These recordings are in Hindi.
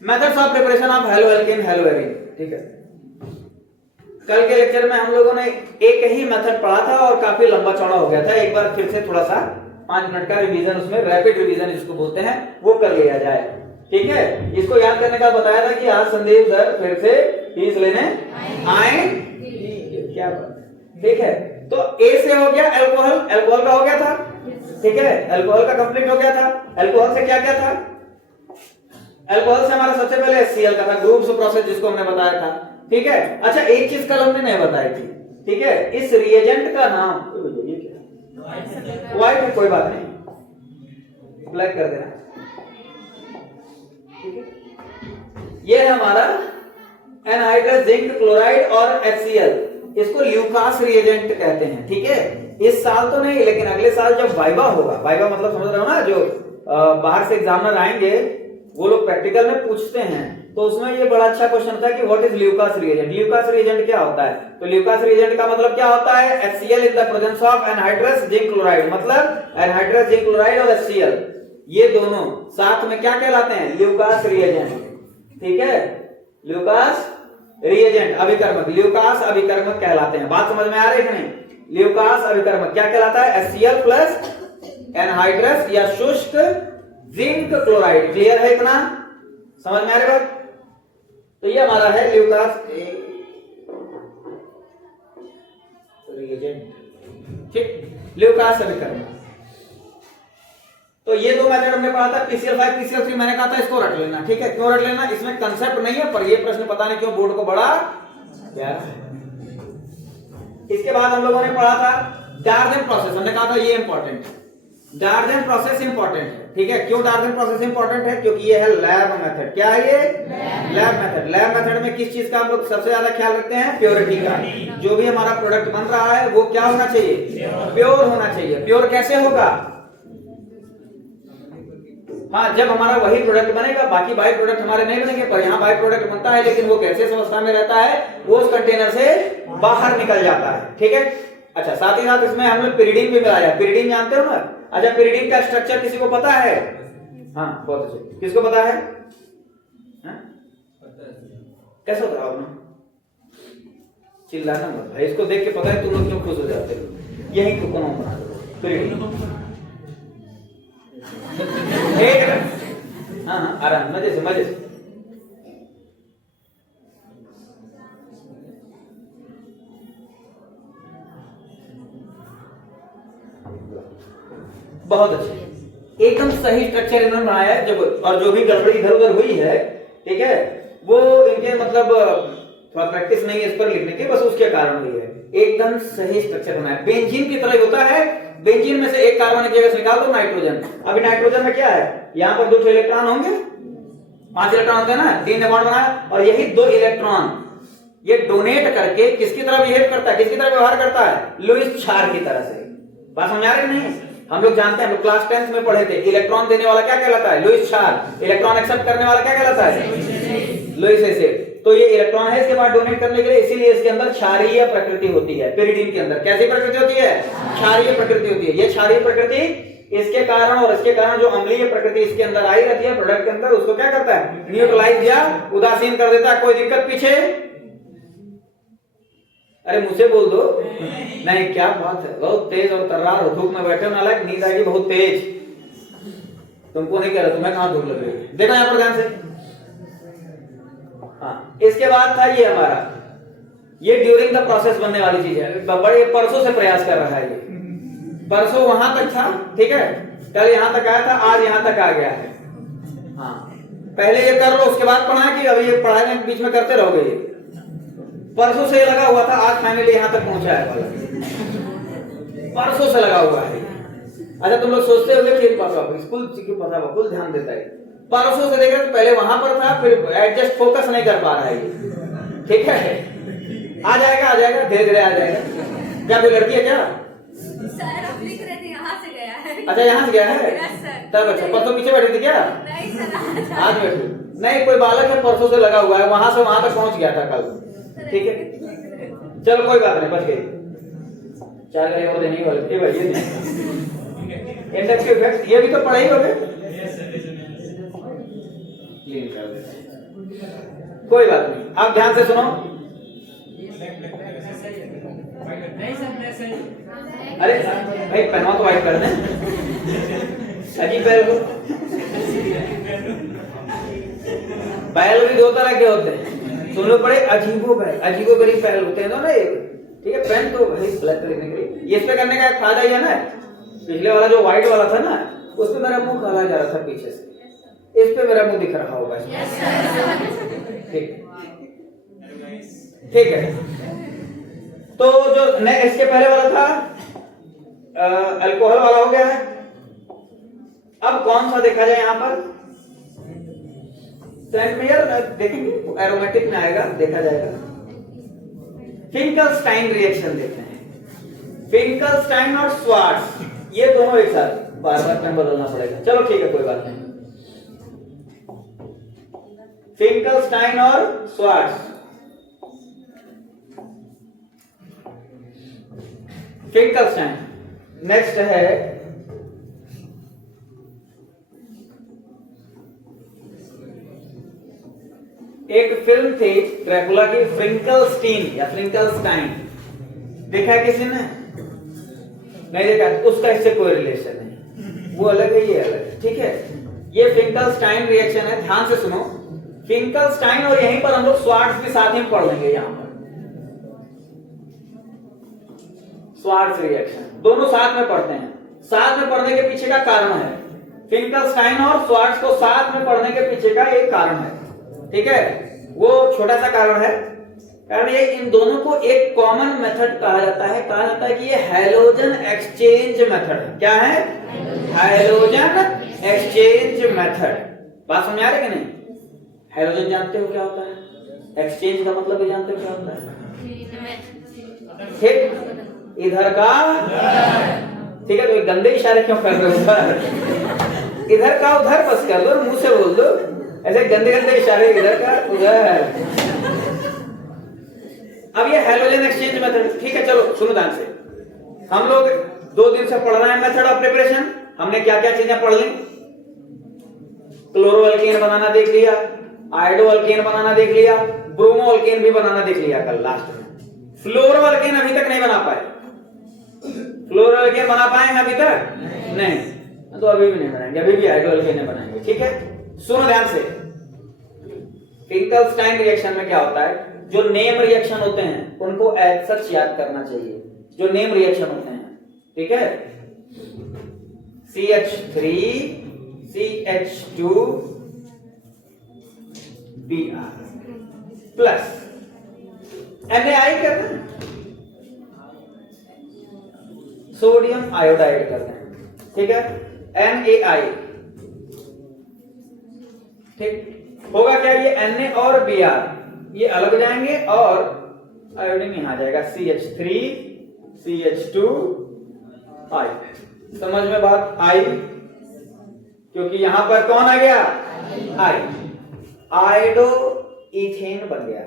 Methods of preparation of halo alkane hello arene. ठीक है, कल के लेक्चर में हम लोगों ने एक ही मेथड पढ़ा था और काफी लंबा चौड़ा हो गया था। एक बार फिर से थोड़ा सा 5 मिनट का रिवीजन, उसमें रैपिड रिवीजन जिसको बोलते हैं, वो कर लिया जाए। ठीक है, इसको याद करने का बताया था कि आज संदीप सर फिर से फीस लेने आए। क्या बात, ठीक है। तो ए से हो गया अल्कोहल, अल्कोहल का हो गया था। ठीक है, अल्कोहल का कंप्लीट हो गया था। अल्कोहल से क्या क्या था? अल्कोहल से हमारा सबसे पहले HCl का था, ग्रुप्स प्रोसेस जिसको हमने बताया था। ठीक है, अच्छा एक चीज कल हमने नहीं बताई थी। ठीक है, इस रिएजेंट का नाम व्हाइट है, कोई बात नहीं, ब्लैक कर देना। ठीक है, ये है हमारा एनहाइड्रस जिंक क्लोराइड और HCl, इसको ल्यूकास रिएजेंट कहते हैं। ठीक है, इस साल तो नहीं, लेकिन अगले साल जब वाइवा होगा, वाइवा मतलब समझ रहे हो ना, जो बाहर से एग्जामिनर आएंगे वो लोग प्रैक्टिकल में पूछते हैं, तो उसमें ये बड़ा अच्छा क्वेश्चन था कि what is Lucas reagent. Lucas reagent क्या होता है? तो ल्यूकास रिएजेंट का मतलब क्या होता है? HCl in the presence of anhydrous zinc chloride, मतलब एनहाइड्रस जिंक क्लोराइड और HCl ये दोनों साथ में क्या कहलाते हैं? Lucas reagent. ठीक है, ल्यूकास रिएजेंट अभिकर्मक, ल्यूकास अभिकर्मक कहलाते हैं। बात समझ में आ रही है कि नहीं? ल्यूकास अभिकर्मक क्या कहलाता है? HCl प्लस एनहाइड्रस या शुष्क जिंक क्लोराइड। क्लियर है इतना? समझ में आ रही बात? तो ये हमारा है ल्यूकास रिएजेंट। ठीक, ल्यूकास अभिकर्मक। तो ये दो मेथड हमने पढ़ा था, PCl5 PCl3 मैंने कहा था इसको रट लेना। ठीक है, क्यों रट लेना? इसमें कंसेप्ट नहीं है, पर ये प्रश्न पता नहीं क्यों बोर्ड को बड़ा प्यारा है। इसके बाद हम लोगों ने पढ़ा था डार्जन प्रोसेस। हमने कहा था ये इंपॉर्टेंट है, डार्जन प्रोसेस इंपॉर्टेंट है। ठीक है, क्यों डार्जन प्रोसेस इंपॉर्टेंट है? क्योंकि ये है लैब मेथड। क्या है ये? Lab method. लैब मेथड में किस चीज का हम लोग सबसे ज्यादा ख्याल रखते हैं? प्योरिटी का। जो भी हमारा प्रोडक्ट बन रहा है वो क्या होना चाहिए? प्योर होना चाहिए। प्योर कैसे होगा? हाँ, जब हमारा वही प्रोडक्ट बनेगा, बाकी बाई प्रोडक्ट हमारे नहीं बनेंगे, पर यहाँ बाई प्रोडक्ट बनता है, लेकिन वो कैसे अवस्था में रहता है? वो उस कंटेनर से बाहर निकल जाता है। ठीक है, अच्छा साथ ही साथ इसमें हमने पिरिडीन भी मिलाया। पिरिडीन जानते हो ना? अच्छा, पिरिडीन का स्ट्रक्चर किसी को पता है? हाँ, बहुत अच्छे, किसको पता है? कैसे होता है? चिल्लाना मत भाई, इसको देख के पता है तुम लोग क्यों खुश हो जाते हो। यही को कौन बना पिरिडीन। हाँ हाँ, आराम, मजे से मजे से। बहुत अच्छे, एकदम सही स्ट्रक्चर इन्होंने बनाया है। जब और जो भी गड़बड़ी इधर उधर हुई है, ठीक है, वो इनके मतलब थोड़ा प्रैक्टिस नहीं है इस पर लिखने की, बस उसके कारण हुई है। एकदम सही स्ट्रक्चर बनाया, बेंजीन की तरह होता है। बेंजीन में से एक कार्बन की जगह से निकाल दो नाइट्रोजन। अभी नाइट्रोजन में क्या है? यहाँ पर 2 इलेक्ट्रॉन होंगे, 5 इलेक्ट्रॉन होते हैं ना, 3 ने बॉन्ड बनाया, और यही 2 इलेक्ट्रॉन ये डोनेट करके किसकी तरह बिहेव करता है? किसकी तरह व्यवहार करता है? लुईस क्षार की तरह से। बात समझ आ रही है नहीं? हम लोग जानते हैं, हम लोग क्लास 10th में पढ़े थे, इलेक्ट्रॉन देने वाला क्या कहलाता है? लुईस क्षार। इलेक्ट्रॉन एक्सेप्ट करने वाला क्या कहलाता है? Lewis acid. तो ये इलेक्ट्रॉन है इसके बाद डोनेट करने के लिए, इसीलिए इसके अंदर क्षारीय प्रकृति होती है। पिरिडीन के अंदर कैसी प्रकृति होती है? क्षारीय प्रकृति होती है। ये क्षारीय प्रकृति इसके कारण और इसके कारण जो अम्लीय प्रकृति इसके अंदर आई रहती है प्रोडक्ट के अंदर, उसको क्या करता है? न्यूट्रलाइज या उदासीन कर देता है। कोई दिक्कत पीछे? अरे मुझे बोल दो नहीं, क्या बात है, बहुत तेज और तर्रार हो, धूप में बैठे हो, नालायक, नींद आएगी बहुत तेज। तुमको नहीं कह रहा, तुम्हें कहां धूप लग रही है? देखो यहां पर ध्यान से। हाँ, इसके बाद था ये हमारा, ये ड्यूरिंग द प्रोसेस बनने वाली चीज है। बड़े परसों से प्रयास कर रहा है ये, परसों वहां तक था, ठीक है, कल यहां तक आया था, आज यहां तक आ गया है। हाँ, पहले ये कर लो, उसके बाद पढ़ा कि अभी ये पढ़ाई में बीच में करते रहोगे। परसों से लगा हुआ था, आज फाइनली यहां तक पहुंचा है वाला, परसों से लगा हुआ है। अच्छा तुम लोग सोचते होंगे कि स्कूल क्यों पता फुल ध्यान देता है, परसों से देख रहे, पहले वहां पर था, फिर एडजस्ट फोकस नहीं कर पा रहा है। ठीक है, आ जाएगा धीरे धीरे आ जाएगा। क्या कोई लड़की है क्या? सर आप लिख रहे थे, यहाँ से गया है। अच्छा यहाँ से गया है, तब अच्छा। परसों पीछे बैठी थी क्या? नहीं सर, आज बैठी नहीं, कोई बालक है परसों से लगा हुआ है, वहां से वहां तक पहुंच गया था कल। ठीक है, चलो कोई बात नहीं, बच गई। 4 घंटे और देने वाले ये भाई, इंडक्टिव इफेक्ट ये भी तो पढ़े ही होगे। क्लीन कर देते हैं। कोई बात नहीं, आप ध्यान से सुनो। अरे भाई पहनवा तो वाइट कर दें, अजीब बैल को। बैल भी दो तरह के होते हैं, सुन लो पड़े, अजीबो गरीब बैल होते हैं ना, ठीक है। पेन तो भाई ब्लैक करने के लिए ये इस पे करने का एक फायदा ही है ना। पिछले वाला जो व्हाइट वाला था ना, उस पे मेरा मुंह काला जा रहा था पीछे से, इस पे मेरा मुंह दिख रहा होगा। ठीक है। तो जो इसके पहले वाला था अल्कोहल वाला हो गया है। अब कौन सा देखा जाए यहाँ पर सेंट में, यार देखेंगे एरोमेटिक में आएगा, देखा जाएगा। फिंकलस्टाइन रिएक्शन देखते हैं, फिंकलस्टाइन और स्वार्ट्ज, ये दोनों एक साथ, बार बार पेन बदलना पड़ेगा, चलो ठीक है कोई बात नहीं। फिंकलस्टाइन और स्वार्ट्ज, फिंकलस्टाइन। नेक्स्ट है एक फिल्म थी ड्रैकुला की, फ्रिंकलस्टीन या फ्रिंकलस्टाइन, देखा है किसी ने? नहीं देखा, उसका इससे कोई रिलेशन नहीं, वो अलग है, ये अलग है, ठीक है। ये फिंकलस्टाइन रिएक्शन है, ध्यान से सुनो। फिंकलस्टाइन और यहीं पर हम लोग स्वार्ट्ज भी साथ ही पढ़ लेंगे। यहां पर स्वार्ट्ज रिएक्शन दोनों साथ में पढ़ते हैं। साथ में पढ़ने के पीछे का कारण है, फिंकलस्टाइन और स्वार्ट्ज को साथ में पढ़ने के पीछे का एक कारण है, ठीक है। वो छोटा सा कारण है, कारण ये इन दोनों को एक कॉमन मेथड कहा जाता है। कहा जाता है कि ये हैलोजन एक्सचेंज मेथड है। क्या है? Halogen exchange method. बात समझ आ रही है कि नहीं? हैलोजन जानते हो क्या होता है? एक्सचेंज का मतलब भी जानते हो क्या होता है? ठीक, इधर का, ठीक है। तो गंदे इशारे क्यों कर रहे हो? इधर का उधर बस कर लो, मुंह से बोल दो, ऐसे गंदे गंदे इशारे, इधर का उधर। अब ये हैलोजन एक्सचेंज मेथड, ठीक है। चलो सुनो ध्यान से, हम लोग 2 दिन से पढ़ रहे हैं मेथड ऑफ प्रिपरेशन। हमने क्या क्या चीजें पढ़ ली? क्लोरोअल्केन बनाना देख लिया, आयोडोअल्केन बनाना देख लिया, ब्रोमोअल्केन भी बनाना देख लिया कल लास्ट में। फ्लोरोअल्केन अभी तक नहीं बना पाए। फ्लोरोअल्केन बना पाए हैं अभी तक? नहीं, तो अभी भी नहीं बनाएंगे, अभी भी आयोडोअल्केन बनाएंगे, ठीक है। सुनो ध्यान से, फिंकलस्टाइन रिएक्शन में क्या होता है? जो नेम रिएक्शन होते हैं उनको एज सच याद करना चाहिए। जो नेम रिएक्शन होते हैं, ठीक है, CH3 CH2 Br plus NaI करना है, सोडियम आयोडाइड करना है, ठीक है, NaI, ठीक। होगा क्या? ये Na और Br ये अलग हो जाएंगे और आयोडीन यहां आ जाएगा, CH3 CH2 I। समझ में बात आई? क्योंकि यहां पर कौन आ गया? I। आयोडो इथेन बन गया,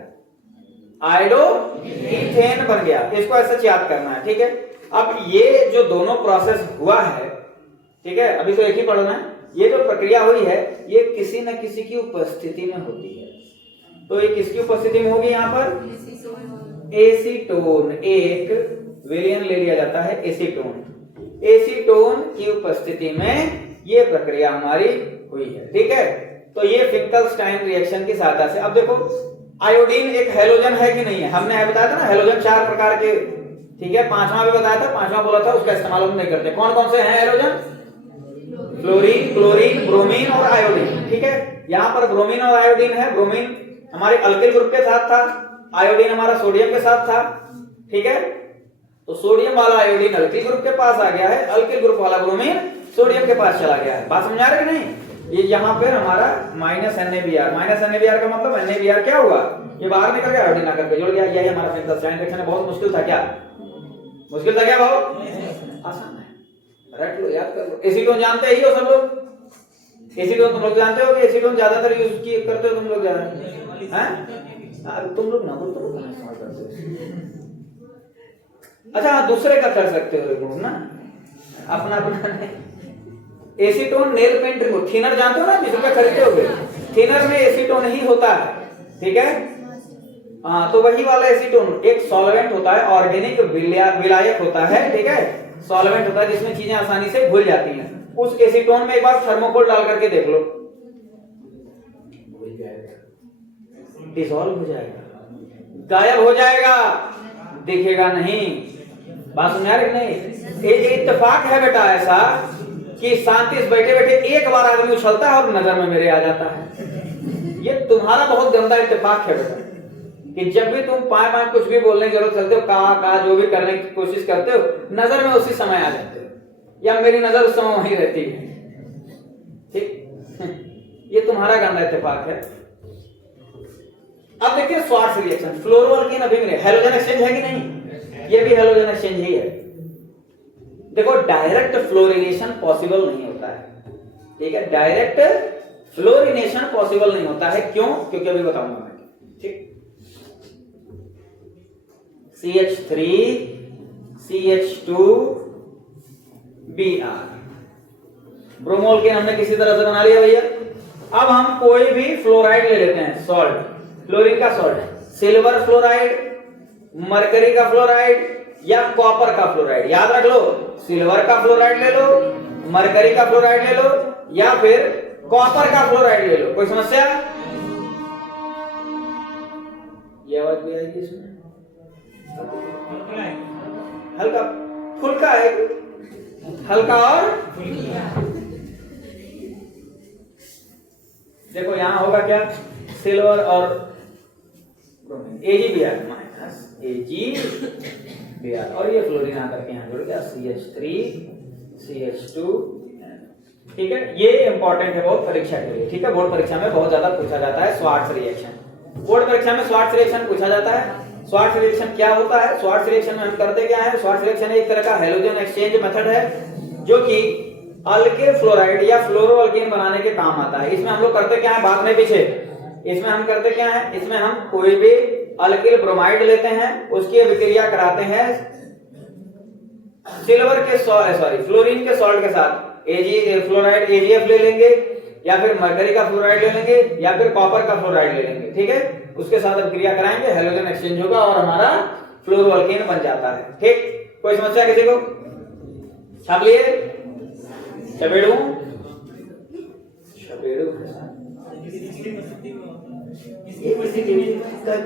आयोडो इथेन बन गया। इसको ऐसा याद करना है, ठीक है। अब ये जो दोनों प्रोसेस हुआ है, ठीक है, अभी तो एक ही पढ़ना है। ये जो प्रक्रिया हुई है ये किसी न किसी की उपस्थिति में होती है। तो ये किसकी उपस्थिति में होगी? यहाँ पर एसीटोन, एक विलयन ले लिया जाता है एसीटोन। एसीटोन की उपस्थिति में ये प्रक्रिया हमारी हुई है, ठीक है। तो ये फिंकलस्टाइन रिएक्शन की सहायता से। अब देखो, आयोडीन एक हैलोजन है कि नहीं है? हमने बताया था ना, हैलोजन 4 प्रकार के, ठीक है। 5वां भी बताया था, 5वां बोला था, उसका इस्तेमाल हम नहीं करते। कौन कौन से हैं हैलोजन? फ्लोरीन, क्लोरीन, ब्रोमीन और आयोडीन, ठीक है। यहाँ पर ब्रोमीन और आयोडीन है। ब्रोमीन हमारे अल्किल ग्रुप के साथ था, आयोडीन हमारा सोडियम के साथ था, ठीक है। तो सोडियम वाला आयोडीन अल्किल ग्रुप के पास आ गया है, अल्किल ग्रुप वाला ब्रोमीन सोडियम के पास चला गया है। बात समझ आ रही है कि नहीं? ये यहाँ पर हमारा -NaBr, -NaBr का मतलब NaBr क्या हुआ? ये बाहर निकल गया, आयोडीन आकर के जुड़ गया। यही हमारा फिंकलस्टाइन रिएक्शन है। बहुत मुश्किल था क्या? मुश्किल था क्या? बहुत आसान है, रट लो, याद कर लो। एसीटोन जानते ही हो सब लोग। एसीटोन तुम लोग जानते हो कि एसीटोन ज्यादातर यूज करते हो तुम लोग ज्यादा, हैं? तुम लोग ना बोलो, तुम लोग इस्तेमाल करते हो। अच्छा, दूसरे का कर सकते हो रिमूव ना, अपना अपना नहीं। Acetone nail paint remove, thinner जानते हो ना, जिस रुपए खरीदते होगे, थिनर में एसीटोन ही होता है, ठीक है। हाँ, तो वही वाला एसीटोन एक सॉल्वेंट होता है, ऑर्गेनिक विलायक होता है, ठीक है, सॉल्वेंट होता है जिसमें चीजें आसानी से घुल जाती हैं। उस एसीटोन में एक बार थर्मोकोल डाल करके देख लो, डिसॉल्व हो जाएगा, गायब हो जाएगा, दिखेगा नहीं। बात समझ आ रही नहीं? एक इत्तेफाक है बेटा ऐसा कि शांति से बैठे बैठे एक बार आदमी उछलता है और नजर में मेरे आ जाता है। ये तुम्हारा बहुत गंदा इत्तेफाक है बेटा कि जब भी तुम पाए कुछ भी बोलने की जरूरत चलते हो, कहा जो भी करने की कोशिश करते हो, नजर में उसी समय आ जाते हो, या मेरी नजर उस समय वहीं रहती है, ठीक। ये तुम्हारा गंदा इत्तेफाक है। अब देखिए स्वार्ट्ज रिएक्शन, फ्लोरोअल्कीन अभी मिले, हैलोजन एक्सचेंज है कि नहीं? ये भी हैलोजन एक्सचेंज ही है। देखो डायरेक्ट फ्लोरिनेशन पॉसिबल नहीं होता है, ठीक है, डायरेक्ट फ्लोरिनेशन पॉसिबल नहीं होता है। क्यों? क्योंकि अभी बताऊंगा मैं, ठीक। CH3 CH2 Br, ब्रोमोअल्केन हमने किसी तरह से बना लिया भैया। अब हम कोई भी फ्लोराइड ले लेते हैं, सॉल्ट, क्लोरीन का सॉल्ट, सिल्वर फ्लोराइड, मरकरी का फ्लोराइड या कॉपर का फ्लोराइड, याद रख लो, सिल्वर का फ्लोराइड ले लो, मरकरी का फ्लोराइड ले लो या फिर कॉपर का फ्लोराइड ले लो। कोई समस्या? ये आवाज भी आएगी इसमें, हल्का फुल्का है, हल्का और देखो यहां होगा क्या, सिल्वर और AgBr माइनस AgBr, और ये फ्लोरीन आकर के यहां जुड़ गया CH3 CH2, ठीक है। ये इंपॉर्टेंट है बहुत परीक्षा के लिए, ठीक है, बोर्ड परीक्षा में बहुत ज्यादा पूछा जाता है स्वार्ट्ज रिएक्शन। बोर्ड परीक्षा में स्वार्ट्ज रिएक्शन पूछा जाता है। स्वार्ट्ज रिएक्शन क्या होता है? स्वार्ट्ज रिएक्शन में हम करते क्या है? स्वार्ट्ज रिएक्शन एक तरह का हैलोजन एक्सचेंज मेथड है जो कि अल्किल फ्लोराइड या फ्लोरोअल्कीन बनाने के काम आता है। इसमें हम लोग करते क्या है, बाद में पीछे, इसमें हम करते क्या है, इसमें हम कोई भी अल्किल ब्रोमाइड लेते हैं, उसकी अभिक्रिया कराते हैं सिल्वर के फ्लोरीन के सॉल्ट के साथ, फ्लोराइड AgF ले लेंगे या फिर मरकरी का फ्लोराइड ले लेंगे या फिर कॉपर का फ्लोराइड ले लेंगे, ठीक है, उसके साथ अभिक्रिया कराएंगे, हैलोजन एक्सचेंज होगा और हमारा फ्लोरोअल्कीन बन जाता है, ठीक। कोई समस्या किसी को? छाप लिए? छपेड़ू ये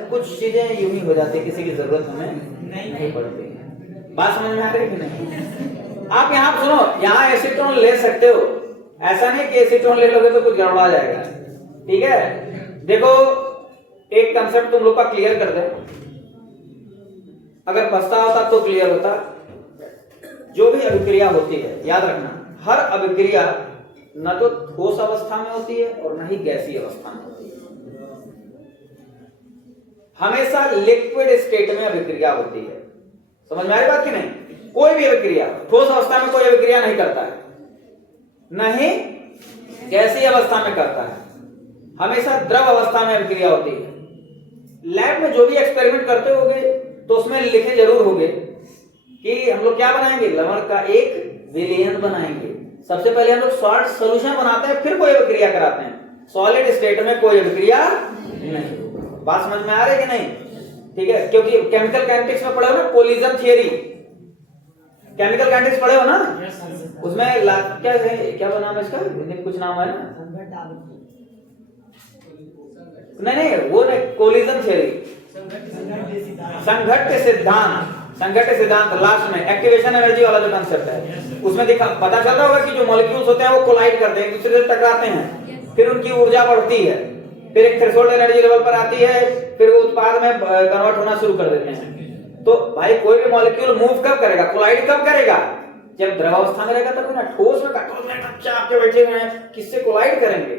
कुछ चीजें यूं ही हो जाती है, किसी की जरूरत हमें नहीं पड़ती। बात समझ में आ रही है कि नहीं? आप यहाँ सुनो, यहाँ एसीटोन ले सकते हो, ऐसा नहीं कि एसीटोन ले लोगे तो कुछ गड़बड़ा जाएगा, ठीक है। देखो एक कंसेप्ट तुम लोग का क्लियर कर दे, अगर बचता होता तो क्लियर होता। जो भी अभिक्रिया होती है, याद रखना, हर अभिक्रिया न तो ठोस अवस्था में होती है और न ही गैसीय अवस्था में होती है, हमेशा लिक्विड स्टेट में अभिक्रिया होती है। समझ में आ रही बात कि नहीं? कोई भी अभिक्रिया ठोस अवस्था में कोई अभिक्रिया नहीं करता है, न ही गैसीय अवस्था में करता है, हमेशा द्रव अवस्था में अभिक्रिया होती है। लैब में जो भी एक्सपेरिमेंट करते होगे तो उसमें लिखे जरूर होगे कि हम लोग क्या बनाएंगे, लवण का एक विलयन बनाएंगे। सबसे पहले हम लोग सॉल्ट सॉल्यूशन बनाते हैं, फिर कोई अभिक्रिया कराते हैं। सॉलिड स्टेट में कोई अभिक्रिया नहीं। बात समझ में आ रही है कि नहीं? ठीक है, क्योंकि केमिकल काइनेटिक्स में पढ़े हो ना, कोलिजन थियरी, केमिकल काइनेटिक्स पढ़े हो ना, उसमें क्या नाम है इसका, कुछ नाम है ना, नहीं वो नहीं, कोलिजन थियरी, संघट्ट सिद्धांत लास्ट में एक्टिवेशन एनर्जी वाला जो कंसेप्ट है, उसमें पता चल रहा होगा कि जो मॉलिक्यूल्स होते हैं वो कोलाइड करते हैं, एक दूसरे से टकराते हैं, फिर उनकी ऊर्जा बढ़ती है, फिर एक थ्रेशोल्ड एनर्जी लेवल पर आती है, फिर वो उत्पाद में कन्वर्ट होना शुरू कर देते हैं। तो भाई कोई भी मॉलिक्यूल मूव कब करेगा, कोलाइड कब करेगा? जब द्रवावस्था में रहेगा तब ना। ठोस में आपके बैठे हुए हैं, किससे कोलाइड करेंगे?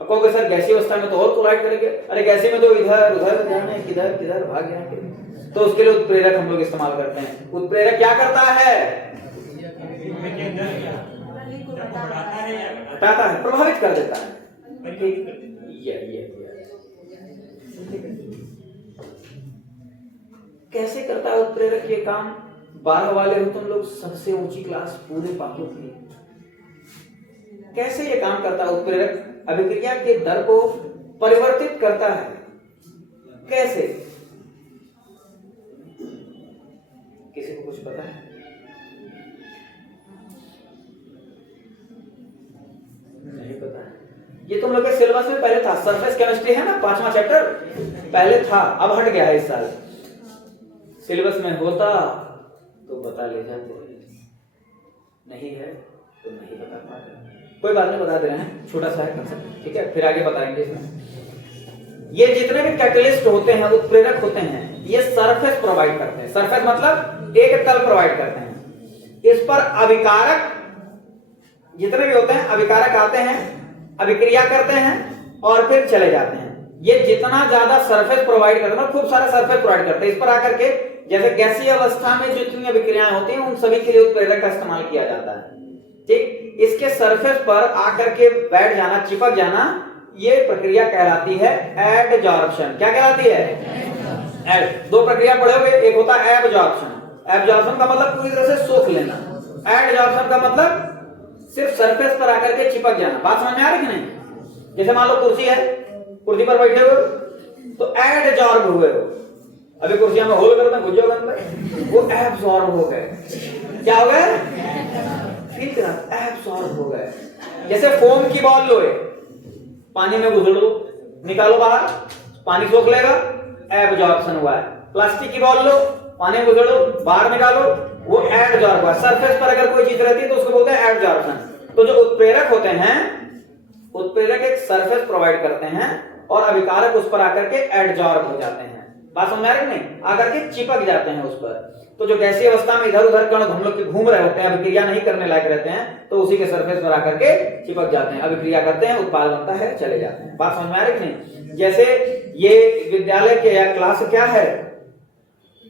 कहोगे सर गैसीय अवस्था में तो और कोलाइड करेंगे। अरे गैसीय में तो इधर उधर जाने, किधर किधर भाग गया। तो उसके लिए उत्प्रेरक हम लोग इस्तेमाल करते हैं। उत्प्रेरक क्या करता है? हटाता है, प्रभावित कर देता है। कैसे करता है उत्प्रेरक ये काम? 12 वाले हो तुम लोग, सबसे ऊंची क्लास पूरे पाठों की। कैसे ये काम करता है उत्प्रेरक? अभिक्रिया के दर को परिवर्तित करता है। कैसे? किसी को कुछ पता है? नहीं पता है। ये तुम लोग के सिलेबस में पहले था, सरफेस केमिस्ट्री है ना, 5वां चैप्टर पहले था, अब हट गया है इस साल। सिलेबस में होता तो बता ले जाते, नहीं है तो नहीं बता पा रहे। कोई बात नहीं, बता दे रहे हैं, छोटा सा है कंसेप्ट, ठीक है, फिर आगे बताएंगे इसमें। ये जितने भी कैटलिस्ट होते हैं, उत्प्रेरक होते हैं, ये सरफेस प्रोवाइड करते हैं। सरफेस मतलब एक तल प्रोवाइड करते हैं। इस पर अभिकारक जितने भी होते हैं, अभिकारक आते हैं, अभिक्रिया करते हैं और फिर चले जाते हैं। ये जितना ज्यादा सरफेस प्रोवाइड करते हैं, खूब सारा सरफेस प्रोवाइड करते हैं, इस पर आकर के जैसे गैसीय अवस्था में जितनी अभिक्रियाएं होती हैं, उन सभी के लिए उत्प्रेरक का इस्तेमाल किया जाता है। ठीक, इसके सरफेस पर आकर के बैठ जाना, चिपक जाना, ये प्रक्रिया कहलाती है एडजॉर्प्शन। क्या कहलाती है? दो प्रक्रिया पढ़ोगे, एक होता है एब्जॉर्प्शन। एब्जॉर्प्शन का मतलब पूरी तरह से सोख लेना, एडजॉर्प्शन का मतलब सिर्फ सरफेस पर आकर के चिपक जाना। बात समझ में आ रही है कि नहीं? जैसे मान लो कुर्सी है, कुर्सी पर बैठे हो तो एडजॉर्ब हुए हो। अभी कुर्सियां में होल करते हैं, घुस जाओगे अंदर, वो एब्जॉर्ब हो गए। क्या हो गए? फील करा, एब्जॉर्ब हो गए। जैसे फोम की बॉल लो, पानी में घुसड़ो, निकालो बाहर, पानी सोख लेगा, एब्जॉर्प्शन हुआ है। प्लास्टिक की बॉल लो, पानी में घुसड़ो, बाहर निकालो, वो एडजॉर्ब हुआ। सरफेस पर अगर कोई चीज रहती है तो उसको बोलते हैं एडजॉर्प्शन। तो जो उत्प्रेरक होते हैं, उत्प्रेरक एक सरफेस प्रोवाइड करते हैं और अभिकारक उस पर आकर के एडजॉर्ब हो जाते हैं। बात समझ आ रही नहीं? आकर के चिपक जाते हैं उस पर। तो जो गैसीय अवस्था में इधर उधर कण हम लोग घूम रहे होते हैं, अभिक्रिया नहीं करने लायक रहते हैं, तो उसी के सरफेस पर आकर के चिपक जाते हैं, अभिक्रिया करते हैं, उत्पाद बनता है, चले जाते हैं। बात समझ में आ रही नहीं? जैसे ये विद्यालय के या क्लास क्या है,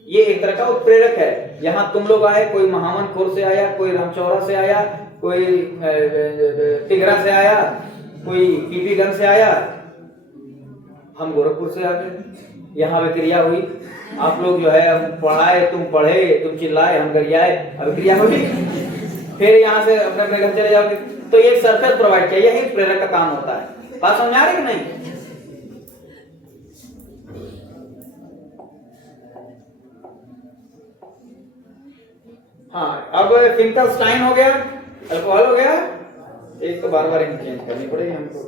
ये एक तरह का उत्प्रेरक है। यहाँ तुम लोग आए, कोई महामनखोर से आया, कोई रामचौरा से आया, कोई तिगरा से आया, कोई पीपीगंज से आया, हम गोरखपुर से आ गए, यहाँ अभिक्रिया हुई। आप लोग जो है, हम पढ़ाए, तुम पढ़े, तुम चिल्लाए, हम गरियाए, अभिक्रिया हुई, फिर यहाँ से अपने अपने घर चले जाओगे। तो ये सरफेस प्रोवाइड किया, यही प्रेरक का काम होता है। बात समझ आ रही कि नहीं? हाँ, अब फिंकलस्टाइन हो गया, अल्कोहल हो गया, एक तो बार बार चेंज करनी पड़ेगी हमको,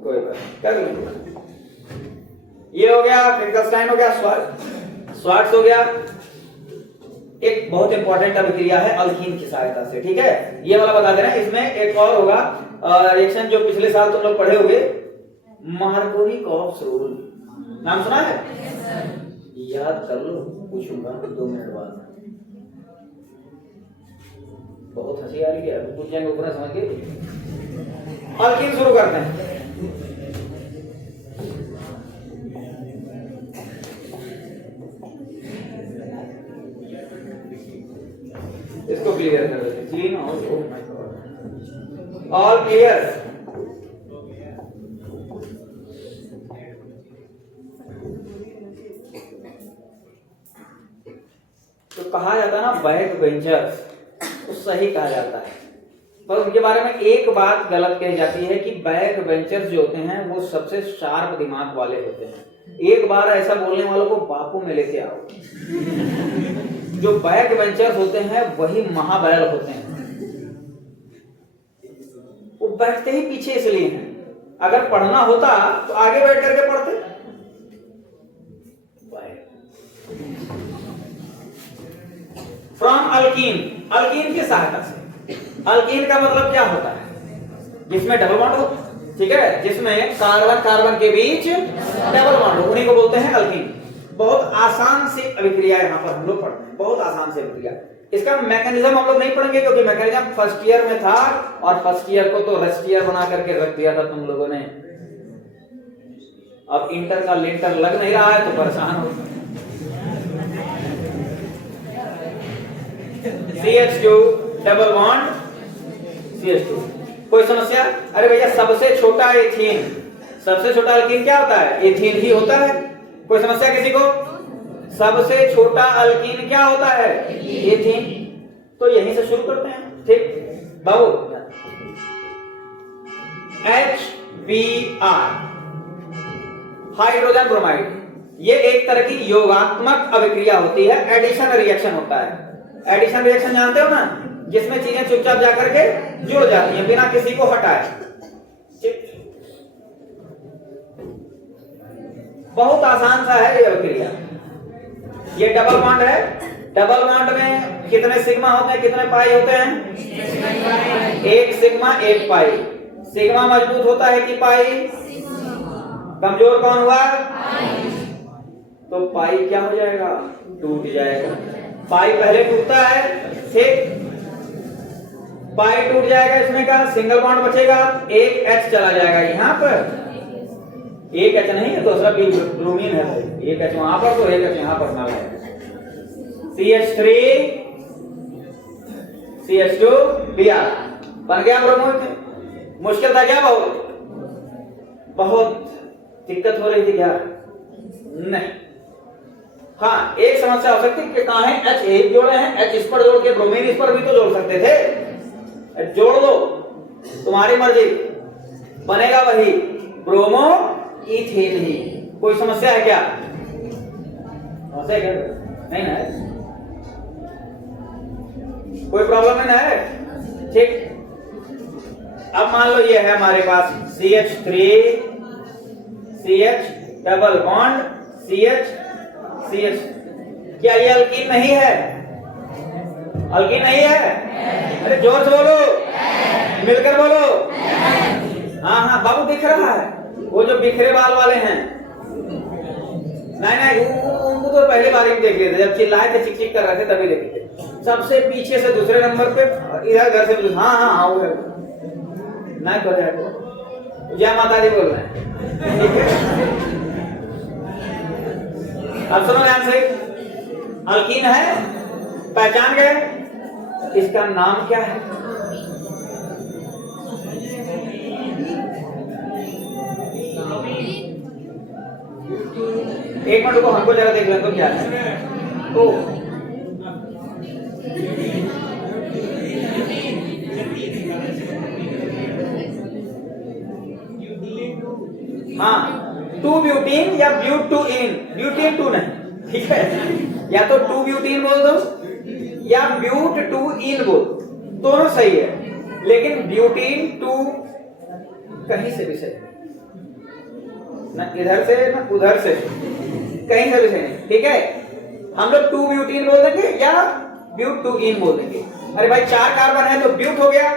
कोई बात कर लेंगे। ये हो गया, फिंकलस्टाइन हो गया, स्वार्ट्ज हो गया। एक बहुत इंपॉर्टेंट अभिक्रिया है अल्कीन की सहायता से, ठीक है, ये वाला बता दे रहे हैं। इसमें एक और होगा रिएक्शन जो पिछले साल तुम लोग पढ़े होंगे, मार्कोनी-कॉप्स रूल, नाम सुना है? याद कर लो, पूछूंगा 2 मिनट बाद। बहुत हंसी आ रही है, पूछ जाएंगे ऊपर समझ के। अल्कीन शुरू करते हैं। इसको क्लियर कर देते, क्लीन ऑल क्लियर। तो कहा जाता है ना बैक बेंचर्स, तो सही कहा जाता है, पर उनके बारे में एक बात गलत कही जाती है कि बैक बेंचर्स जो होते हैं वो सबसे शार्प दिमाग वाले होते हैं। एक बार ऐसा बोलने वालों को बापू में लेके आओ। जो बैक बेंचर्स होते हैं वही महाबैल होते हैं, वो बैठते ही पीछे इसलिए हैं। अगर पढ़ना होता तो आगे बैठ करके पढ़ते। फ्रॉम अल्कीन, अल्कीन की सहायता से। अल्कीन का मतलब क्या होता है? जिसमें डबल बॉन्ड हो, ठीक है, जिसमें कार्बन कार्बन के बीच डबल बॉन्ड हो, उन्हीं को बोलते हैं अल्कीन। बहुत आसान सी अभिक्रिया यहाँ पर हम लोग पढ़ते हैं, बहुत आसान सी अभिक्रिया। इसका मैकेनिज्म हम लोग नहीं पढ़ेंगे क्योंकि मैकेनिज्म फर्स्ट ईयर में था, और फर्स्ट ईयर को तो रस्ट ईयर बना करके रख दिया था तुम लोगों ने। अब इंटर का लिंटर लग नहीं रहा है तो परेशान हो। CH2 डबल बॉन्ड CH2, कोई समस्या? अरे भैया सबसे छोटा एथीन, सबसे छोटा अल्कीन क्या होता है? एथीन ही होता है। कोई समस्या किसी को? सबसे छोटा अल्कीन क्या होता है? एथीन। तो यहीं से शुरू करते हैं, ठीक बाबू? HBr, hydrogen bromide. ये एक तरह की योगात्मक अभिक्रिया होती है, एडिशन रिएक्शन होता है। एडिशन रिएक्शन जानते हो ना, जिसमें चीजें चुपचाप जाकर के जुड़ जाती हैं बिना किसी को हटाए। बहुत आसान सा है ये अभिक्रिया। ये डबल बॉन्ड है, डबल बॉन्ड में कितने सिग्मा होते हैं, कितने पाई होते हैं? एक सिग्मा एक पाई। सिग्मा मजबूत होता है कि पाई? कमजोर कौन हुआ? तो पाई क्या हो जाएगा? टूट जाएगा। पाई पहले टूटता है, ठीक, पाई टूट जाएगा, इसमें क्या सिंगल बॉन्ड बचेगा, एक H चला जाएगा यहाँ पर। एक H नहीं है, दूसरा ब्रोमीन है, एक H वहां पर तो एक H यहाँ पर ना है। CH3 CH2 Br बन गया ब्रोमो। मुश्किल था क्या? बहुत दिक्कत हो रही थी क्या? नहीं। हाँ, एक समस्या हो सकती है, कहा है H एक जोड़े हैं, H इस पर जोड़ के ब्रोमीन इस पर भी तो जोड़ सकते थे। जोड़ दो, तुम्हारी मर्जी, बनेगा वही ब्रोमो इथेन ही। कोई समस्या है क्या? नहीं ना, कोई प्रॉब्लम नहीं है, ठीक। अब मान लो ये है हमारे पास CH3 CH double bond CH CH। क्या ये अल्कीन नहीं है? अल्कीन नहीं है? अरे जोर से बोलो, मिलकर बोलो। हाँ हाँ बाबू, दिख रहा है वो जो बिखरे बाल वाले हैं। नहीं, उनको तो पहले बार ही देख लिए थे, जब चिल्लाए थे, चिक चिक कर रहे थे तभी देखे थे। सबसे पीछे से दूसरे नंबर पे, इधर घर से हाँ हाँ हाँ वो है, नहीं बोल रहे, जय माता दी बोल रहे हैं, ठीक है। अब सुनो ध्यान से, अल्कीन है, पहचान गए, इसका नाम क्या है? एक मिनट को हमको जरा देख लें तो क्या है। तो हाँ, 2 ब्यूटीन या ब्यूटूइन, ब्यूटीन 2 नहीं, ठीक है। या तो 2 ब्यूटीन बोल दो या ब्यूट 2 इन बोल, दोनों सही है, लेकिन ब्यूटीन 2 कहीं से भी सही, ना इधर से ना उधर से, कहीं से भी सही नहीं, ठीक है। हम लोग 2 ब्यूटीन बोल देंगे या ब्यूट 2 इन बोल देंगे। अरे भाई 4 कार्बन है तो ब्यूट हो गया,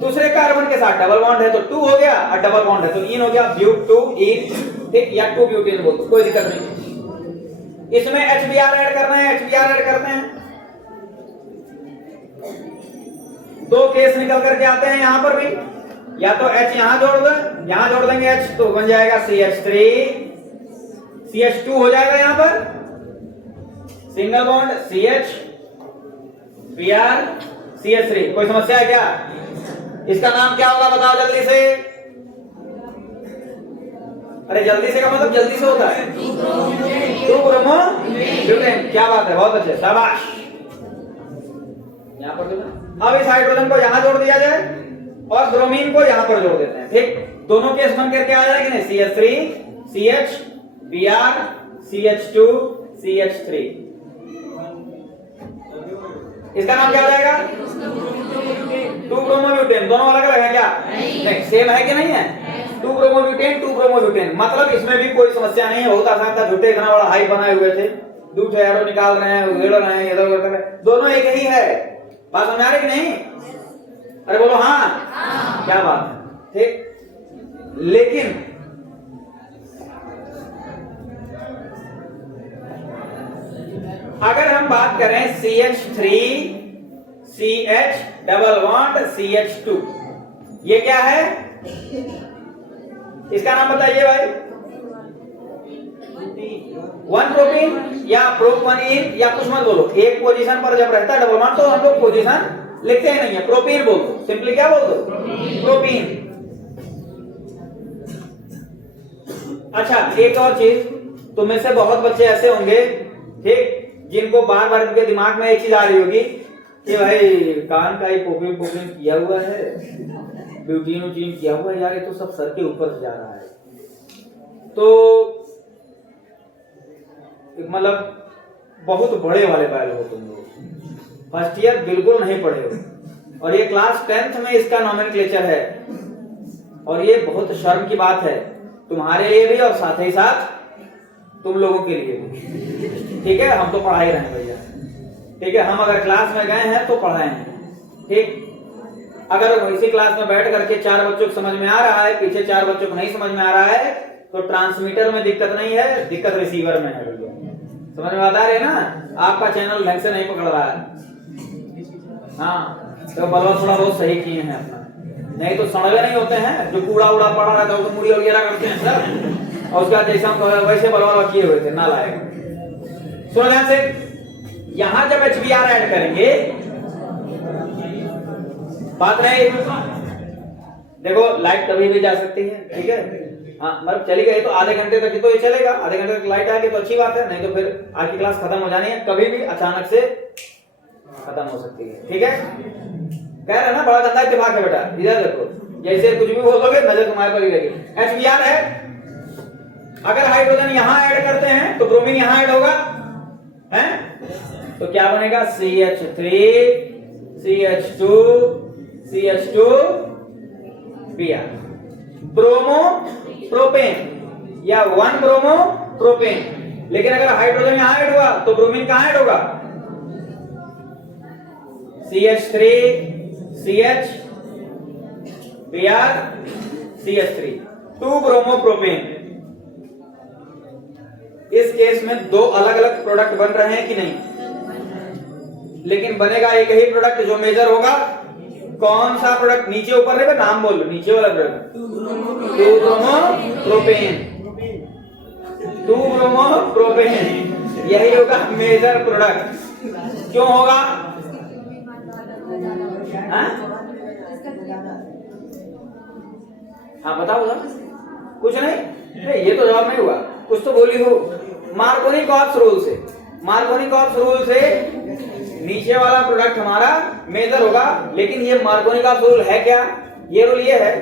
दूसरे कार्बन के साथ डबल बॉन्ड है तो 2 हो गया, और डबल बॉन्ड है तो इन हो गया, ब्यूट 2 इन, ठीक, या 2 ब्यूटीन बोल दो, कोई दिक्कत नहीं। इसमें HBr ऐड करना है, HBr ऐड करते हैं, 2 केस निकल करके आते हैं यहां पर भी, या तो H यहां जोड़ दो, यहां जोड़ देंगे H तो बन जाएगा CH3 CH2 हो जाएगा, यहां पर single bond CH Br CH3। कोई समस्या है क्या? इसका नाम क्या होगा बताओ जल्दी से। अरे जल्दी से का मतलब जल्दी से होता है, 2 ब्रोमो ब्यूटेन। क्या बात है, बहुत अच्छे, शाबाश। यहां पर अब इस हाइड्रोजन को यहां जोड़ दिया जाए और ब्रोमीन को यहां पर जोड़ देते हैं, ठीक। दोनों केस बन करके आ जाएगा नहीं, CH3 CH Br CH2 CH3। इसका नाम क्या हो जाएगा? 2 ब्रोमोब्यूटेन। दोनों अलग अलग है क्या? नहीं, सेम है कि नहीं है? 2 ब्रोमोब्यूटेन 2 ब्रोमोब्यूटेन, मतलब इसमें भी कोई समस्या नहीं है। बहुत आसान था, झूठे इतना बड़ा हाई बनाए हुए थे, दूध एरो निकाल रहे हैं, उगेड़ रहे हैं, इधर उधर कर रहे हैं, दोनों एक ही है। बात समझ आ रही कि नहीं? अरे बोलो हाँ, क्या बात है, ठीक। लेकिन अगर हम बात करें CH3 CH double bond CH2, ये क्या है? इसका नाम बताइए भाई। 1 प्रोटीन या प्रोपीन या कुछ मत बोलो, एक पोजीशन पर जब रहता है डबल बॉन्ड तो हम लोग पोजीशन लिखते ही नहीं है, प्रोपीन बोल दो, सिंपली क्या बोल दो? प्रोपीन। अच्छा, एक और चीज, तुम में से बहुत बच्चे ऐसे होंगे, ठीक, जिनको बार बार इनके दिमाग में एक चीज आ रही होगी कि भाई कान का ही पोपीन किया हुआ है, ब्यूटीन व्यूटीन किया हुआ है यार, ये तो सब सर के ऊपर से जा रहा है। तो मतलब बहुत बड़े वाले बैल हो तुम लोग, फर्स्ट ईयर बिल्कुल नहीं पढ़े हो, और ये क्लास 10th में इसका नॉमेनक्लेचर है, और ये बहुत शर्म की बात है तुम्हारे लिए भी और साथ ही साथ तुम लोगों के लिए भी। ठीक है, हम तो पढ़ा ही रहे हैं भैया, ठीक है, हम अगर क्लास में गए हैं तो पढ़ाए हैं, ठीक। अगर इसी क्लास में बैठ करके 4 बच्चों को समझ में आ रहा है, पीछे 4 बच्चों को नहीं समझ में आ रहा है, तो ट्रांसमीटर में दिक्कत नहीं है, दिक्कत रिसीवर में है भैया। समझ में आता है ना, आपका चैनल ढंग से नहीं पकड़ रहा है। हाँ, तो बलवा थोड़ा बहुत सही किए हैं अपना, नहीं तो सड़वे नहीं होते हैं जो कूड़ा उड़ा पड़ा रहता है, तो मुड़ी वगैरह करते हैं सर, और उसका जैसा हम वैसे बलवा किए हुए थे ना लाएगा। सुनो ध्यान से, यहां जब HBr ऐड करेंगे, बात नहीं, देखो लाइट कभी भी जा सकती है, ठीक है, हाँ मतलब चली गई तो आधे घंटे तक तो ये चलेगा, आधे घंटे तक लाइट आएगी तो अच्छी बात है, नहीं तो फिर आज की क्लास खत्म हो जानी है, कभी भी अचानक से खत्म हो सकती है, ठीक है। कह रहे ना बड़ा गंदा दिमाग है बेटा, इधर देखो, जैसे कुछ भी बोलोगे नजर तुम्हारे पर ही रहेगी। HBr है, अगर हाइड्रोजन यहां ऐड करते हैं तो ब्रोमीन यहां ऐड होगा, है, तो क्या बनेगा, CH3 CH2 CH2 Br, bromo propane या 1 ब्रोमो प्रोपेन। लेकिन अगर हाइड्रोजन यहां ऐड हुआ तो ब्रोमीन कहां ऐड होगा, CH3 CH Br CH3, 2 bromo propane. इस केस में 2 अलग अलग प्रोडक्ट बन रहे हैं कि नहीं, लेकिन बनेगा एक ही प्रोडक्ट जो मेजर होगा। कौन सा प्रोडक्ट, नीचे ऊपर है, नाम बोल लो, नीचे वाला product 2 bromo propane, 2 bromo propane, यही होगा मेजर प्रोडक्ट। क्यों होगा, हाँ बताओ ना, कुछ नहीं, ये तो जवाब नहीं हुआ, कुछ तो बोली हो। मार्कोनी-कॉप्स रूल से, मार्कोनी-कॉप्स रूल से नीचे वाला प्रोडक्ट हमारा मेजर होगा, लेकिन ये मार्कोनी-कॉप्स रूल है क्या, ये रूल ये है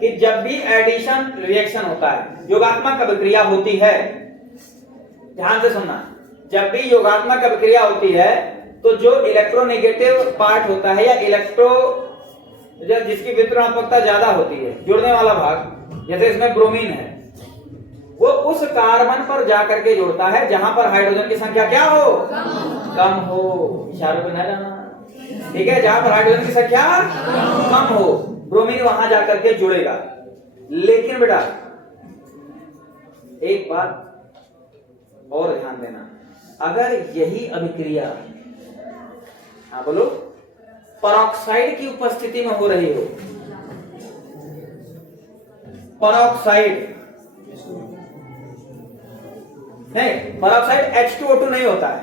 कि जब भी एडिशन रिएक्शन होता है, योगात्मक अभिक्रिया होती है, ध्यान से सुनना, जब भी योगात्मक अभिक्रिया होती है तो जो इलेक्ट्रोनेगेटिव पार्ट होता है या इलेक्ट्रो जिसकी वितरणात्मकता ज्यादा होती है, जुड़ने वाला भाग, जैसे इसमें ब्रोमीन है, वो उस कार्बन पर जाकर के जुड़ता है जहां पर हाइड्रोजन की संख्या क्या हो, कम हो, इशारों पे ना जाना, ठीक है, जहां पर हाइड्रोजन की संख्या कम हो, ब्रोमीन वहां जाकर के जुड़ेगा। लेकिन बेटा एक बात और ध्यान देना, अगर यही अभिक्रिया, हाँ बोलो, परऑक्साइड की उपस्थिति में हो रही हो, परऑक्साइड नहीं, परऑक्साइड H2O2 नहीं होता है,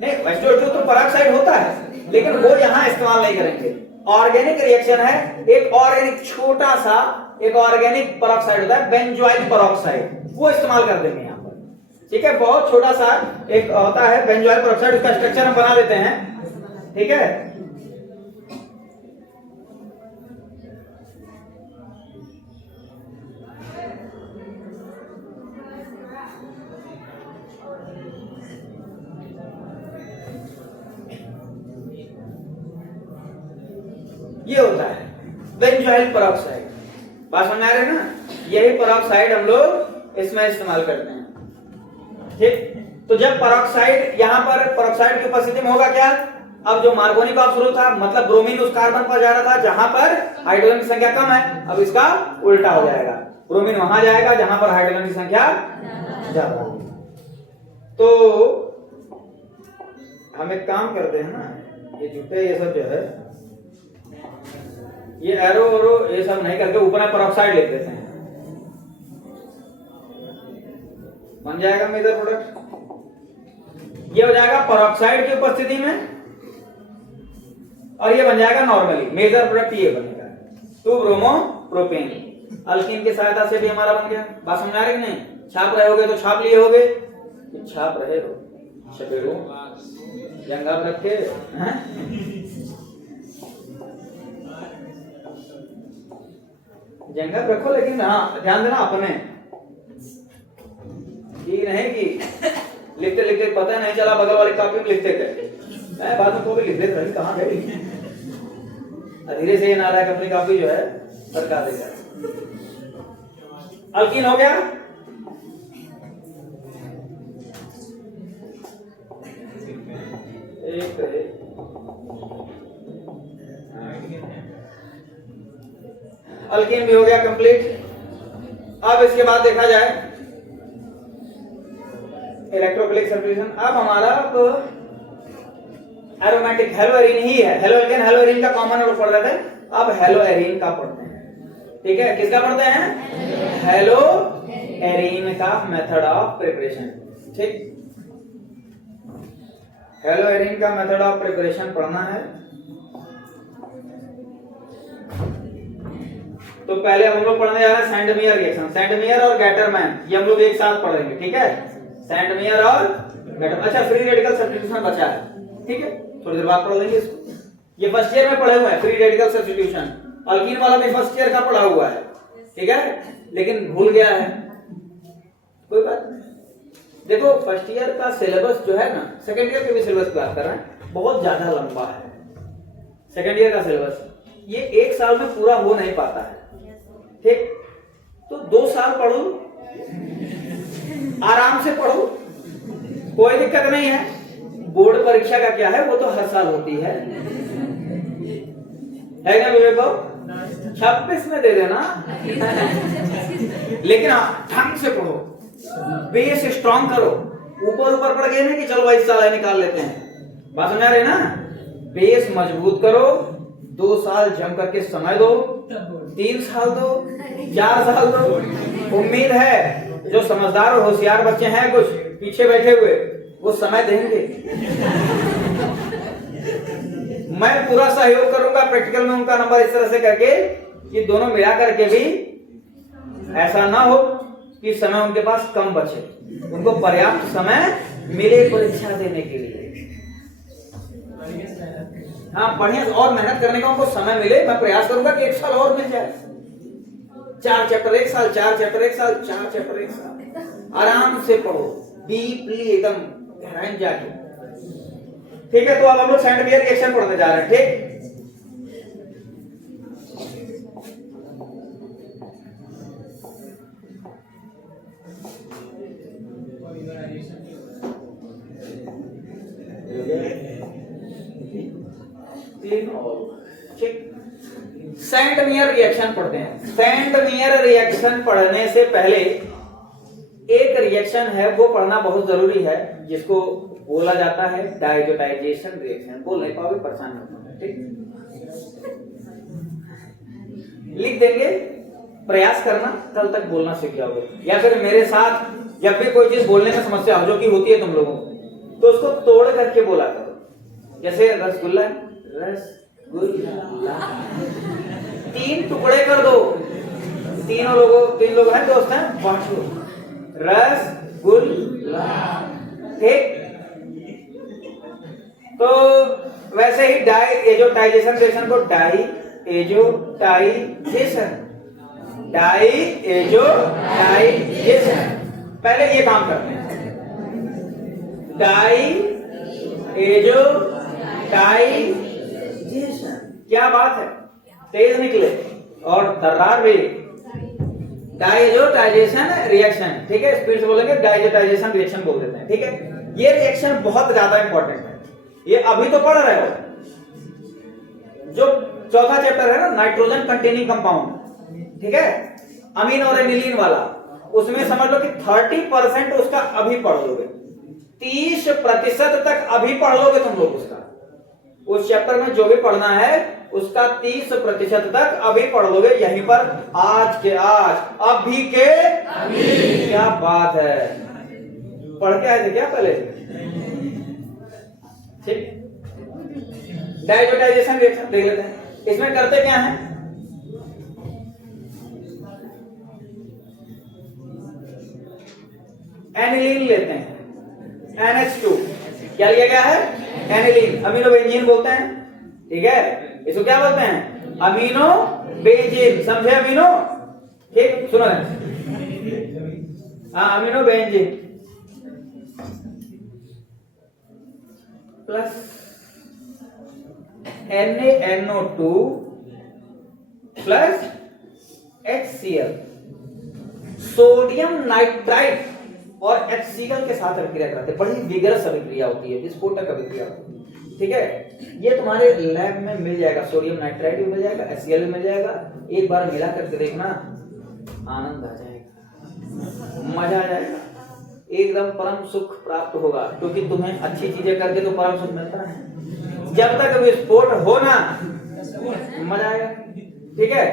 नहीं, H2O2 तो परऑक्साइड होता है, लेकिन वो यहां इस्तेमाल नहीं करेंगे। ऑर्गेनिक रिएक्शन है, एक ऑर्गेनिक छोटा सा एक ऑर्गेनिक परऑक्साइड होता है, बेंजोइल परऑक्साइड, वो इस्तेमाल कर देंगे यहां पर, ठीक है, बहुत छोटा सा एक होता है बेंजोइल परऑक्साइड, उसका स्ट्रक्चर हम बना देते हैं, ठीक है। ये होता है बेंजोइल परऑक्साइड, बात समझ आ रही है ना, यही परऑक्साइड हम लोग इसमें इस्तेमाल करते हैं, ठीक। तो जब परऑक्साइड यहां पर परऑक्साइड की उपस्थिति में होगा क्या, अब जो मार्कोनी-कॉप्स रूल था, मतलब ब्रोमीन उस कार्बन पर जा रहा था जहां पर हाइड्रोजन की संख्या कम है, अब इसका उल्टा हो जाएगा, ब्रोमीन वहां जाएगा जहां पर हाइड्रोजन की संख्या ज्यादा होगी। तो हम एक काम करते हैं ना, ये झूठे ये सब जो है, ये एरो ओरो ये सब नहीं करके ऊपर में परऑक्साइड लिख देते हैं, बन जाएगा मेजर प्रोडक्ट। ये हो जाएगा परऑक्साइड की उपस्थिति में, और ये बन जाएगा नॉर्मली मेजर प्रोडक्ट, ये बनेगा 2 ब्रोमो प्रोपेन। अल्कीन की सहायता से भी हमारा बन गया, बात समझ आ रही कि नहीं, छाप रहे होगे तो छाप लिए होगे, छाप रहे हो, छपेड़ो जंगा रख के जंगल रखो, लेकिन हाँ ध्यान देना अपने, ये नहीं कि लिखते लिखते पता नहीं चला बगल वाली कॉपी में लिखते गए, मैं बाद में तो भी लिख देता रही कहाँ गई, धीरे से ये नारायण अपनी कॉपी जो है सरका देगा। अल्कीन हो गया, एक अल्कीन भी हो गया कंप्लीट। अब इसके बाद देखा जाए इलेक्ट्रोफिलिक सब्स्टिट्यूशन। अब हमारा एरोमेटिक हेलोएरीन ही है, हेलोएल्केन हेलोएरीन का कॉमन रूप पढ़ रहे थे, अब हेलोएरीन का पढ़ते हैं। ठीक है, किसका पढ़ते हैं? हेलोएरीन का मेथड ऑफ प्रिपरेशन। ठीक, हेलोएरीन का मेथड ऑफ प्रिपरेशन पढ़ना है। तो पहले हम लोग पढ़ने जा रहे हैं सैंडमियर रिएक्शन, सैंडमियर और गैटरमैन, ये हम लोग एक साथ पढ़ेंगे। ठीक है, सैंडमियर और गैटरमैन। अच्छा, फ्री रेडिकल सब्स्टिट्यूशन बचा है, ठीक है, थोड़ी देर बाद पढ़ लेंगे इसको। ये फर्स्ट ईयर में पढ़े हुए हैं फ्री रेडिकल सब्स्टिट्यूशन, अल्कीन वाला भी फर्स्ट ईयर का पढ़ा हुआ है, ठीक है, लेकिन भूल गया है, कोई बात नहीं। देखो फर्स्ट ईयर का सिलेबस जो है ना, सेकंड ईयर के भी सिलेबस की बात कर रहे हैं, बहुत ज्यादा लंबा है सेकंड ईयर का सिलेबस, ये एक साल में पूरा हो नहीं पाता है। ठीक, तो 2 साल पढ़ो, आराम से पढ़ो, कोई दिक्कत नहीं है। बोर्ड परीक्षा का क्या है, वो तो हर साल होती है ना विवेक बाबू? 26 में दे देना लेकिन हाँ ढंग से पढ़ो, बेस स्ट्रॉन्ग करो। ऊपर ऊपर पढ़ गए ना कि चलो भाई इस साल निकाल लेते हैं, बात समझ रहे ना? बेस मजबूत करो, 2 साल जम करके समय दो, 3 साल दो, 4 साल दो। उम्मीद है जो समझदार और होशियार बच्चे हैं कुछ पीछे बैठे हुए, वो समय देंगे। मैं पूरा सहयोग करूंगा प्रैक्टिकल में उनका नंबर इस तरह से करके कि दोनों मिला करके भी ऐसा ना हो कि समय उनके पास कम बचे, उनको पर्याप्त समय मिले परीक्षा देने के लिए। हाँ, बढ़िया और मेहनत करने का उनको समय मिले। मैं प्रयास करूंगा कि 1 साल और मिल जाए, 4 चैप्टर 1 साल, 4 चैप्टर 1 साल, 4 चैप्टर 1 साल। आराम से पढ़ो, डीपली, एकदम गहराई में जाके। ठीक है, तो अब हम लोग सैंडमियर रिएक्शन पढ़ने जा रहे हैं। ठीक, सैंडमियर रिएक्शन पढ़ते हैं। सैंडमियर रिएक्शन पढ़ने से पहले एक रिएक्शन है वो पढ़ना बहुत जरूरी है, जिसको बोला जाता है डायजोटाइजेशन रिएक्शन। बोल नहीं पाओगे, परेशान मत होना, ठीक? लिख देंगे, प्रयास करना, कल तक बोलना सीख जाओगे। या फिर मेरे साथ जब भी कोई चीज बोलने में समस्या हो, जो कि होती है तुम लोगों को, तो उसको तोड़ करके बोला करो। जैसे रसगुल्ला, रसगुल्ला 3 टुकड़े कर दो, 3 लोग हैं, दोस्त हैं, बांटो, रसगुल्ला। ठीक, तो वैसे ही डायएजोटाइजेशन रिएक्शन को डायएजोटाइजेशन पहले ये काम करते हैं। डायएजोटाइजेशन, क्या बात है, तेज निकले और दर्रार भी। डायएजोटाइजेशन रिएक्शन, ठीक है, स्पीड से बोलेंगे, डायएजोटाइजेशन रिएक्शन बोल देते हैं। ठीक है, ये रिएक्शन बहुत ज्यादा इंपॉर्टेंट है। ये अभी तो पढ़ रहे हो, जो चौथा चैप्टर है ना, नाइट्रोजन कंटेनिंग कंपाउंड, ठीक है, अमीन और एनिलीन वाला, उसमें समझ लो कि 30% उसका अभी पढ़ लोगे, 30% तक अभी पढ़ लोगे तुम लोग उसका। उस चैप्टर में जो भी पढ़ना है उसका 30% तक अभी पढ़ लोगे, यहीं पर आज के आज, अभी के अभी। क्या बात है, पढ़ के आए थे क्या पहले? ठीक, डायजोटाइजेशन रिएक्शन देख लेते हैं। इसमें करते क्या है, एनिलीन लेते हैं, NH2, क्या लिया गया है? एनिलीन, अमीनो बेंजीन बोलते हैं, ठीक है, इसको क्या बोलते हैं? अमीनो बेंजीन, समझे? अमीनो ठीक, सुनो हाँ, amino benzene plus NaNO2 plus HCl, sodium nitrite और HCl के साथ अभिक्रिया कराते हैं। बड़ी विगरस अभिक्रिया होती है, विस्फोटक अभिक्रिया होती है। ठीक है, ये तुम्हारे लैब में मिल जाएगा, सोडियम नाइट्राइट भी मिल जाएगा, HCl भी मिल जाएगा। एक बार मिला करके देखना, आनंद आ जाएगा, मजा आ जाएगा, एकदम परम सुख प्राप्त होगा। क्योंकि तुम्हें अच्छी चीजें करके तो परम सुख मिलता है। जब तक विस्फोट हो ना, मजा आएगा। ठीक है,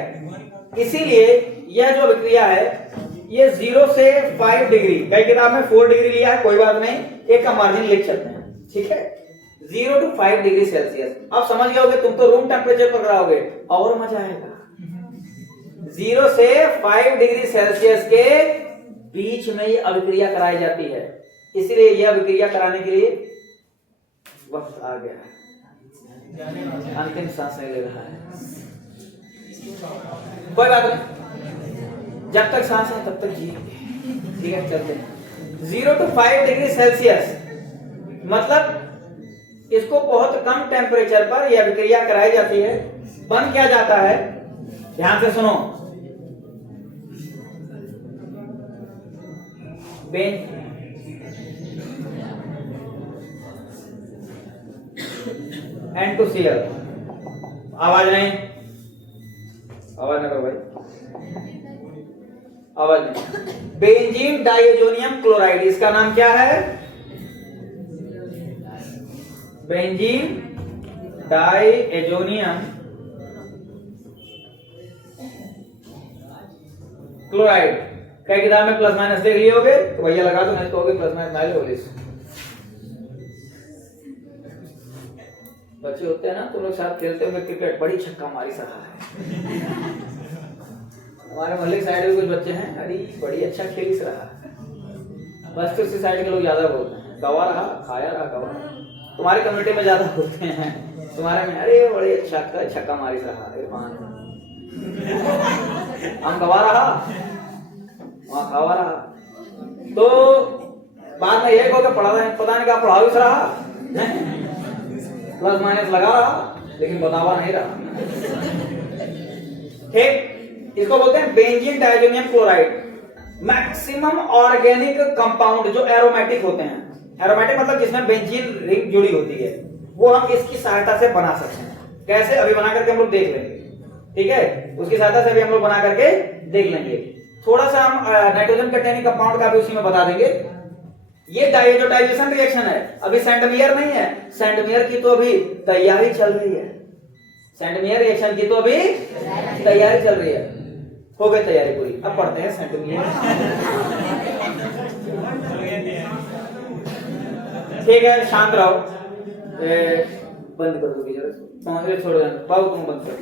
इसीलिए यह जो अभिक्रिया है ये 0 से 5 डिग्री, कई किताब में 4 डिग्री लिया है, कोई बात नहीं, एक का मार्जिन लिख सकते हैं। ठीक है, 0 to 5 डिग्री सेल्सियस। आप समझ गए होगे, तुम तो रूम टेम्परेचर पर कराओगे और मजा आएगा। 0 से 5 डिग्री सेल्सियस के बीच में ये अभिक्रिया कराई जाती है। इसलिए यह अभिक्रिया कराने के लिए वक्त आ गया है, अंतिम सांस ले रहा है। कोई बात नहीं, जब तक सांस है तब तक जिएंगे। ठीक है, चलते हैं। 0 to 5 डिग्री सेल्सियस मतलब इसको बहुत कम टेम्परेचर पर यह अभिक्रिया कराई जाती है। बन क्या जाता है, ध्यान से सुनो। N2Cl, आवाज नहीं, आवाज ना करो भाई, आवाज नहीं। बेंजीन डाइएजोनियम क्लोराइड, इसका नाम क्या है? Benzene diazonium chloride. कई किताब में प्लस माइनस देख लिए होगे तो भैया लगा दो, नहीं तो होगे प्लस माइनस नाइल होगी। बच्चे होते हैं ना, तुम लोग साथ खेलते होंगे क्रिकेट, बड़ी छक्का मारी सहा है। हमारे मोहल्ले की साइड में कुछ बच्चे हैं, अरे बड़ी अच्छा खेल रहा है, बस तो उसी साइड के लोग ज्यादा बोलते हैं, गवा रहा, खाया रहा, गवा। तुम्हारी कम्युनिटी में ज्यादा होते हैं, तुम्हारे में अरे बड़े अच्छा छक्का मारी रहा, अरे हम गवा रहा, वहां खावा रहा। तो बाद में ये कहोगे पता नहीं क्या पढ़ाओ इस रहा, प्लस माइनस लगा रहा लेकिन बतावा नहीं रहा। ठीक, इसको बोलते हैं benzene diazonium chloride. Maximum organic compound जो एरोमेटिक होते हैं, एरोमेटिक मतलब जिसमें बेंजीन रिंग जुड़ी होती है, वो हम इसकी सहायता से बना सकते हैं। कैसे, अभी बना करके हम लोग देख लेंगे। ठीक है, उसकी सहायता से भी हम लोग बना करके देख लेंगे। थोड़ा सा हम नाइट्रोजन कंटेनिंग कंपाउंड का भी उसी में बता देंगे। ये डाइजेशन रिएक्शन है, अभी सेंटमियर नहीं है, सेंटमियर की तो अभी तैयारी चल रही है। सेंटमियर रिएक्शन की तो अभी तैयारी चल रही है। हो गई तैयारी पूरी, अब पढ़ते हैं सेंटमियर। ठीक है, शांत रहो, बंद कर दो, छोड़ पाओ तुम बंद कर।